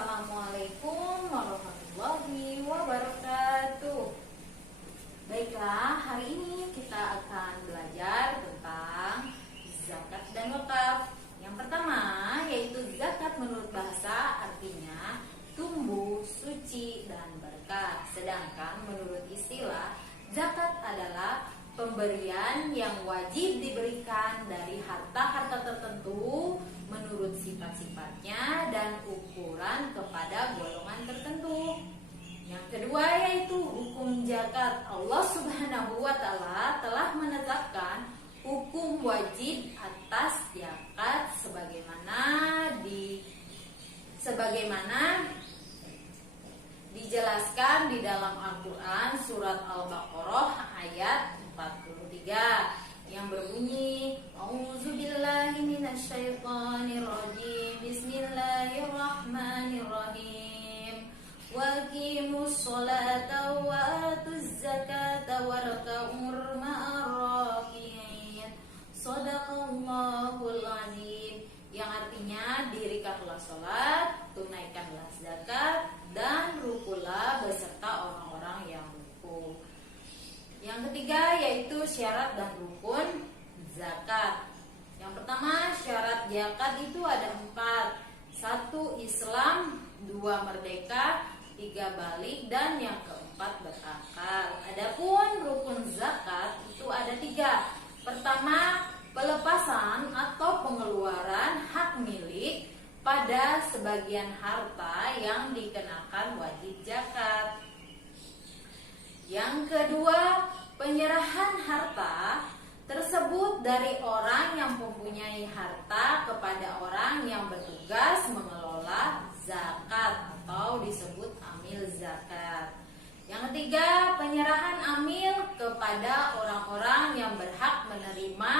Assalamualaikum warahmatullahi wabarakatuh. Baiklah, hari ini kita akan belajar tentang zakat dan wakaf. Yang pertama yaitu zakat menurut bahasa artinya tumbuh, suci, dan berkah. Sedangkan menurut istilah, zakat adalah pemberian yang wajib diberikan dari harta-harta tertentu menurut sifat-sifatnya dan ukuran kepada golongan tertentu. Yang kedua yaitu hukum zakat. Allah Subhanahu wa Ta'ala telah menetapkan hukum wajib atas zakat sebagaimana dijelaskan di dalam Al-Quran surat Al-Baqarah ayat 43 yang berbunyi A'udzubillahi minasyaitonirrajim. Bismillahirrahmanirrahim. Waqimus sholata wa atuz zakata warka'ur ma'arrakin. Shadaqallahul azim. Yang artinya dirikanlah sholat, tunaikanlah zakat, dan rukulah beserta orang-orang yang rukuk. Yang ketiga yaitu syarat dan rukun zakat. Yang pertama, syarat zakat itu ada 4. 1. Islam, 2. Merdeka, 3. balik, dan yang keempat berakal. Adapun rukun zakat itu ada 3. Pertama, pelepasan atau pengeluaran hak milik pada sebagian harta yang dikenakan wajib zakat. Yang kedua, penyerahan harta tersebut dari orang yang mempunyai harta kepada orang yang bertugas mengelola zakat atau disebut amil zakat. Yang ketiga, penyerahan amil kepada orang-orang yang berhak menerima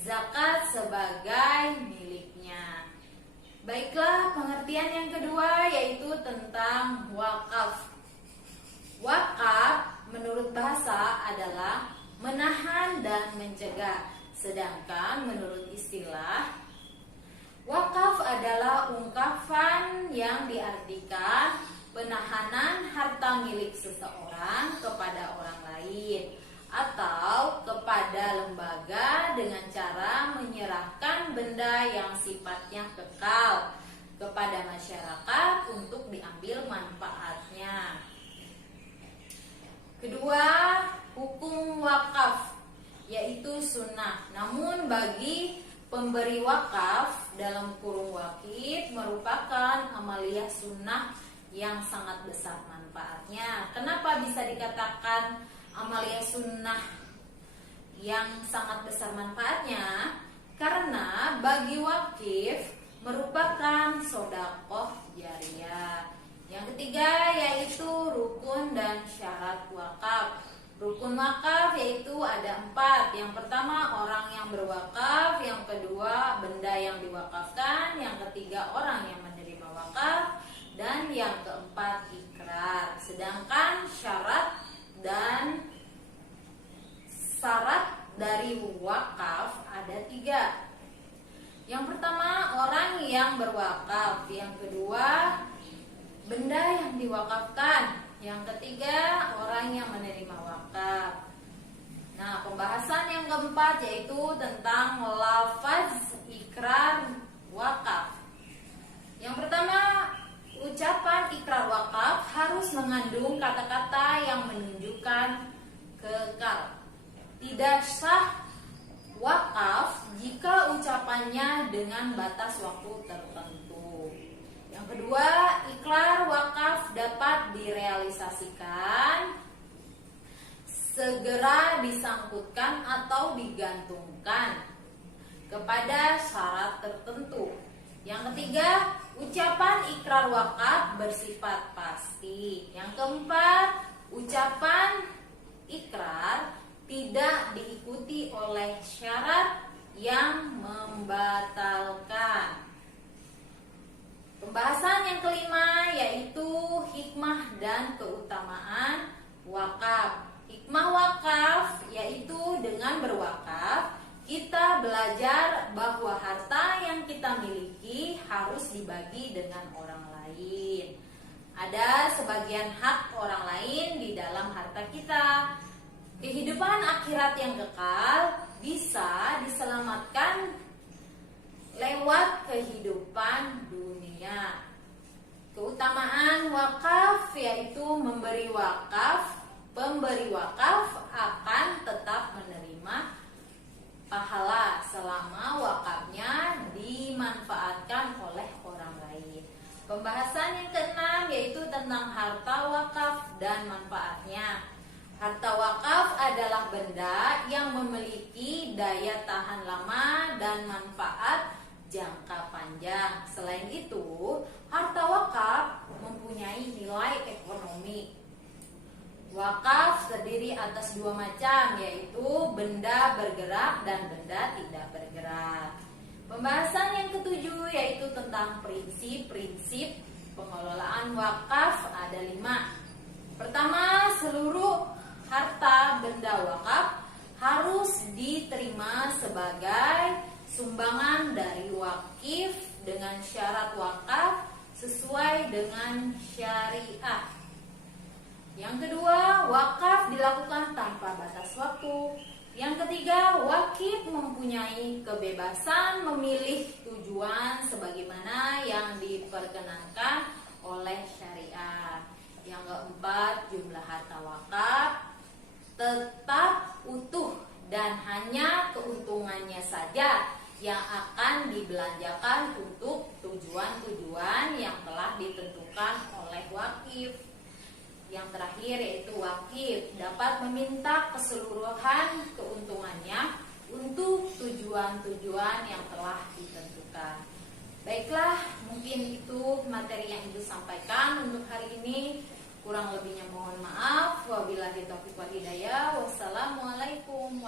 zakat sebagai miliknya. Baiklah, pengertian yang kedua yaitu tentang wakaf. Wakaf menurut bahasa adalah menahan dan mencegah. Sedangkan menurut istilah, wakaf adalah ungkapan yang diartikan penahanan harta milik seseorang kepada orang lain atau kepada lembaga dengan cara menyerahkan benda yang sifatnya kekal kepada masyarakat untuk diambil manfaatnya. Kedua, hukum wakaf yaitu sunnah. Namun bagi pemberi wakaf dalam kurung wakif merupakan amaliyah sunnah yang sangat besar manfaatnya. Kenapa bisa dikatakan amaliyah sunnah yang sangat besar manfaatnya? Karena bagi wakif merupakan sedekah jariyah. Yang ketiga yaitu rukun dan syarat wakaf. Rukun wakaf yaitu ada 4. Yang pertama orang yang berwakaf, yang kedua benda yang diwakafkan, yang ketiga orang yang menerima wakaf, dan yang keempat ikrar. Sedangkan syarat dari wakaf ada 3. Yang pertama orang yang berwakaf, yang kedua benda yang diwakafkan, yang ketiga orang yang menerima wakaf. Nah, pembahasan yang keempat yaitu tentang lafaz ikrar wakaf. Yang pertama, ucapan ikrar wakaf harus mengandung kata-kata yang menunjukkan kekal. Tidak sah wakaf jika ucapannya dengan batas waktu tertentu. Yang kedua, ikrar wakaf dapat direalisasikan, segera disangkutkan atau digantungkan kepada syarat tertentu. Yang ketiga, ucapan ikrar wakaf bersifat pasti. Yang keempat, ucapan ikrar tidak diikuti oleh syarat yang membatalkan. Pembahasan yang kelima yaitu hikmah dan keutamaan wakaf. Hikmah wakaf yaitu dengan berwakaf kita belajar bahwa harta yang kita miliki harus dibagi dengan orang lain. Ada sebagian hak orang lain di dalam harta kita. Kehidupan akhirat yang kekal bisa diselamatkan lewat kehidupan dunia. Keutamaan wakaf yaitu memberi wakaf. Pemberi wakaf akan tetap menerima pahala selama wakafnya dimanfaatkan oleh orang lain. Pembahasan yang keenam yaitu tentang harta wakaf dan manfaatnya. Harta wakaf adalah benda yang memiliki daya tahan lama dan manfaat jangka panjang. Selain itu, harta wakaf mempunyai nilai ekonomi. Wakaf terdiri atas dua macam, yaitu benda bergerak dan benda tidak bergerak. Pembahasan yang ketujuh yaitu tentang prinsip-prinsip pengelolaan wakaf, ada 5. Pertama, seluruh harta benda wakaf harus diterima sebagai sumbangan dari wakif dengan syarat wakaf sesuai dengan syariat. Yang kedua, wakaf dilakukan tanpa batas waktu. Yang ketiga, wakif mempunyai kebebasan memilih tujuan sebagaimana yang diperkenankan oleh syariat. Yang keempat, jumlah harta wakaf tetap utuh dan hanya keuntungannya saja yang akan dibelanjakan untuk tujuan-tujuan yang telah ditentukan oleh wakif. Yang terakhir yaitu wakif dapat meminta keseluruhan keuntungannya untuk tujuan-tujuan yang telah ditentukan. Baiklah, mungkin itu materi yang Ibu sampaikan untuk hari ini. Kurang lebihnya mohon maaf. Wabillahi taufiq wal hidayah. Wassalamualaikum.